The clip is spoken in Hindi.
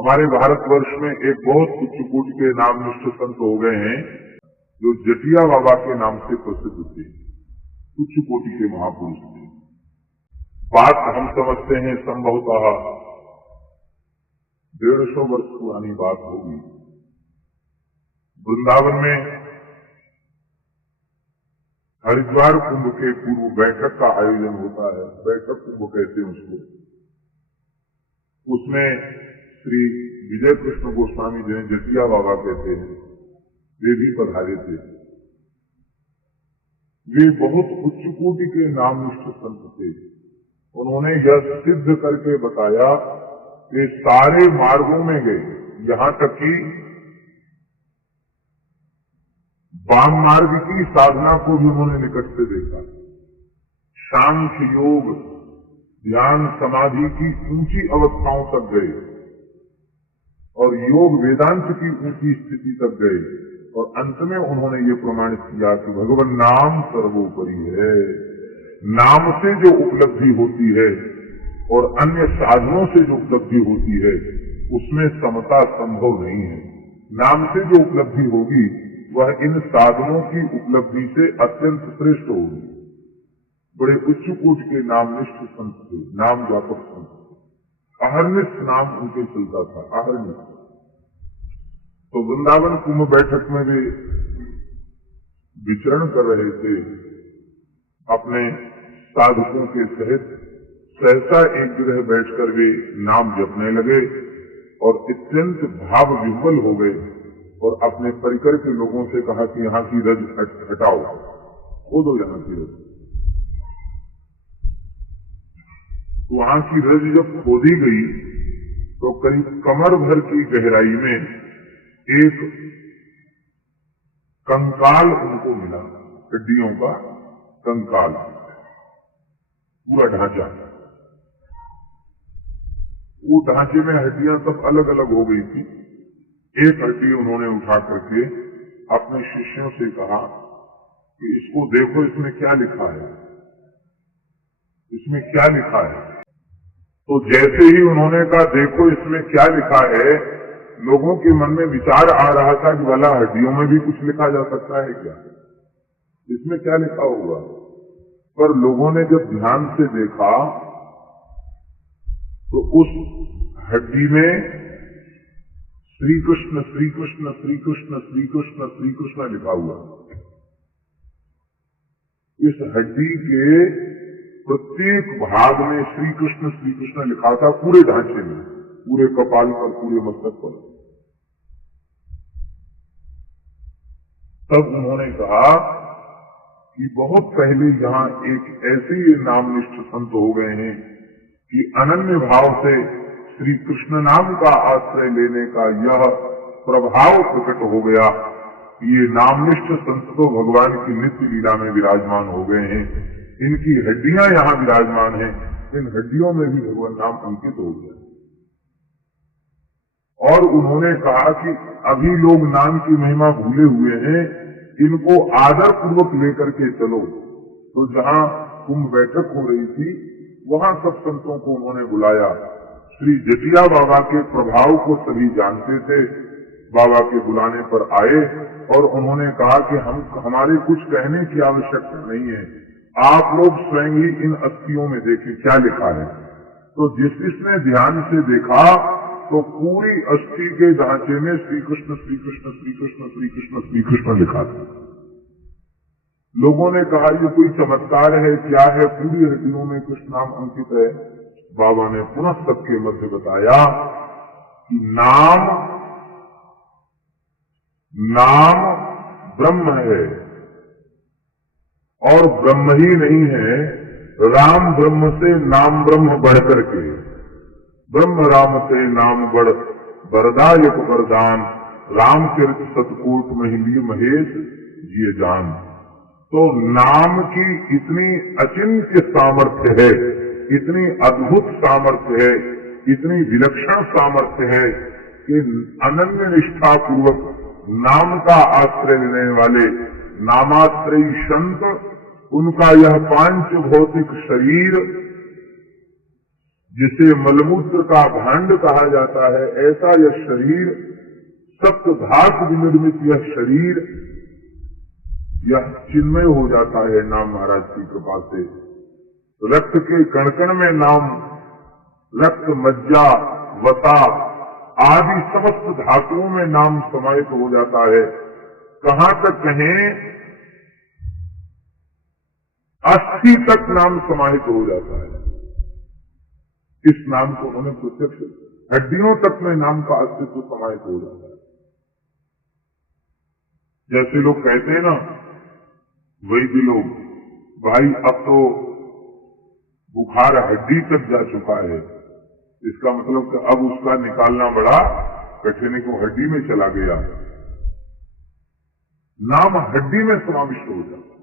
हमारे भारतवर्ष में एक बहुत उच्च कोटि के नामनिष्ठ संत हो गए हैं जो जटिया बाबा के नाम से प्रसिद्ध थे। उच्च कोटि के महापुरुष थे। बात हम समझते हैं संभवतः 150 वर्ष पुरानी बात होगी। वृंदावन में हरिद्वार कुंभ के पूर्व बैठक का आयोजन होता है। बैठक कुंभ कहते हैं उसको। उसमें श्री विजय कृष्ण गोस्वामी जिन्हें जटिया बाबा कहते हैं, वे भी पधारे थे। वे बहुत उच्च कोटि के नामनिष्ठ संत थे। उन्होंने यह सिद्ध करके बताया कि सारे मार्गों में गए, यहां तक कि वाम मार्ग की साधना को भी उन्होंने निकट से देखा। सांख्य योग, ध्यान, समाधि की ऊंची अवस्थाओं तक गए और योग वेदांत की ऊंची स्थिति तक गए और अंत में उन्होंने ये प्रमाणित किया कि भगवान नाम सर्वोपरि है। नाम से जो उपलब्धि होती है और अन्य साधनों से जो उपलब्धि होती है उसमें समता संभव नहीं है। नाम से जो उपलब्धि होगी वह इन साधनों की उपलब्धि से अत्यंत श्रेष्ठ होगी। बड़े उच्च कोटि के नामनिष्ठ संत थे, नाम व्यापक संत थे। अहर्निश नाम उनके चलता था, अहर्निश। तो वृंदावन कुंभ बैठक में वे विचरण कर रहे थे अपने साधकों के सहित। सहसा एक जगह बैठकर वे नाम जपने लगे और अत्यंत भाव विह्वल हो गए और अपने परिकर के लोगों से कहा कि यहाँ की रज हटाओ, खोदो यहाँ की रज। वहां की रज जब खोदी गई तो करीब कमर भर की गहराई में एक कंकाल उनको मिला, हड्डियों का कंकाल, पूरा ढांचा। वो ढांचे में हड्डियां सब अलग अलग हो गई थी। एक हड्डी उन्होंने उठा करके अपने शिष्यों से कहा कि इसको देखो, इसमें क्या लिखा है, इसमें क्या लिखा है। तो जैसे ही उन्होंने कहा देखो इसमें क्या लिखा है, लोगों के मन में विचार आ रहा था कि भला हड्डियों में भी कुछ लिखा जा सकता है क्या, इसमें क्या लिखा होगा। पर लोगों ने जब ध्यान से देखा तो उस हड्डी में श्री कृष्ण श्री कृष्ण श्री कृष्ण श्री कृष्ण श्री कृष्ण लिखा हुआ। इस हड्डी के प्रत्येक भाग में श्री कृष्ण लिखा था, पूरे ढांचे में, पूरे कपाल पर, पूरे मस्तक पर। तब उन्होंने कहा कि बहुत पहले यहाँ एक ऐसे नामनिष्ठ संत हो गए हैं कि अनन्य भाव से श्री कृष्ण नाम का आश्रय लेने का यह प्रभाव प्रकट हो गया। ये नामनिष्ठ संत तो भगवान की नित्य लीला में विराजमान हो गए हैं। इनकी हड्डियां यहाँ विराजमान हैं, इन हड्डियों में भी भगवान नाम अंकित हो गया। और उन्होंने कहा कि अभी लोग नाम की महिमा भूले हुए हैं, इनको आदर पूर्वक लेकर के चलो। तो जहाँ कुंभ बैठक हो रही थी वहां सब संतों को उन्होंने बुलाया। श्री जटिया बाबा के प्रभाव को सभी जानते थे। बाबा के बुलाने पर आए और उन्होंने कहा कि हमारे कुछ कहने की आवश्यकता नहीं है, आप लोग स्वयं ही इन अस्थियों में देखें क्या लिखा है। तो जिसने ध्यान से देखा तो पूरी अस्थि के ढांचे में श्री कृष्ण श्री कृष्ण श्री कृष्ण श्री कृष्ण श्री कृष्ण लिखा था। लोगों ने कहा ये कोई चमत्कार है, क्या है, पूरी हड्डियों में कृष्ण नाम अंकित है। बाबा ने पुनः सबके मध्य बताया कि नाम ब्रह्म है और ब्रह्म ही नहीं है, राम ब्रह्म से नाम ब्रह्म बढ़ करके, ब्रह्म राम से नाम बढ़ वरदायक वरदान, राम तीर्थ सतकोट महिली महेश जिए जान। तो नाम की इतनी अचिंत्य सामर्थ्य है, इतनी अद्भुत सामर्थ्य है, इतनी विलक्षण सामर्थ्य है कि अनन्य निष्ठा पूर्वक नाम का आश्रय लेने वाले नामाश्रयी संत, उनका यह पांच भौतिक शरीर जिसे मलमूत्र का भांड कहा जाता है, ऐसा यह शरीर, सप्त धातु विनिर्मित यह शरीर, यह चिन्मय हो जाता है नाम महाराज की कृपा से। रक्त के कणकण में नाम, रक्त, मज्जा, वसा आदि समस्त धातुओं में नाम समाहित हो जाता है। कहां तक कहें, अस्थि तक नाम समाहित हो जाता है। इस नाम को उन्होंने प्रत्यक्ष, हड्डियों तक में नाम का अस्तित्व समाहित हो जाता है। जैसे लोग कहते हैं ना, वैद्य लोग, भाई अब तो बुखार हड्डी तक जा चुका है, इसका मतलब कि अब उसका निकालना बड़ा कठिन है, को हड्डी में चला गया। नाम हड्डी में समाविष्ट हो जाता है।